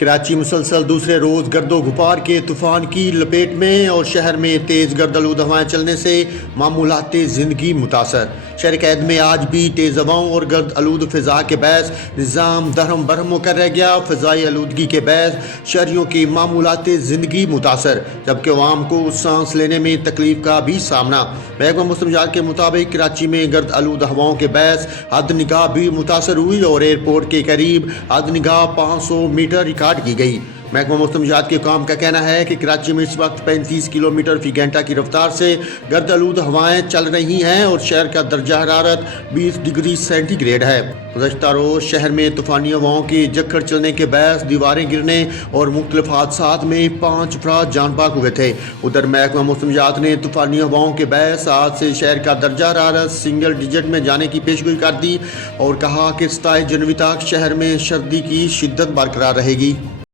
کراچی مسلسل دوسرے روز گرد و غبار کے طوفان کی لپیٹ میں اور شہر میں تیز گرد آلود ہوائیں چلنے سے معمولات زندگی متاثر۔ شہر قید میں آج بھی تیز ہواؤں اور گرد آلود فضا کے باعث نظام درہم برہم ہو کر رہ گیا۔ فضائی آلودگی کے باعث شہریوں کی معمولات زندگی متاثر، جبکہ عوام کو سانس لینے میں تکلیف کا بھی سامنا۔ محکمہ موسمیات کے مطابق کراچی میں گرد آلود ہواؤں کے باعث حد نگاہ بھی متاثر ہوئی اور ایئرپورٹ کے قریب حد نگاہ 500 میٹر ریکارڈ کی گئی۔ محکمہ موسمیات کے حکام کا کہنا ہے کہ کراچی میں اس وقت 35 کلومیٹر فی گھنٹہ کی رفتار سے گرد آلود ہوائیں چل رہی ہیں اور شہر کا درجہ حرارت 20 ڈگری سینٹی گریڈ ہے۔ گزشتہ روز شہر میں طوفانی ہواؤں کے جھکڑ چلنے کے باعث دیواریں گرنے اور مختلف حادثات میں 5 افراد جان بحق ہوئے تھے۔ ادھر محکمہ موسمیات نے طوفانی ہواؤں کے باعث آج سے شہر کا درجہ حرارت سنگل ڈیجٹ میں جانے کی پیشگوئی کر دی اور کہا کہ 27 جنوری تک شہر میں سردی کی شدت برقرار رہے گی۔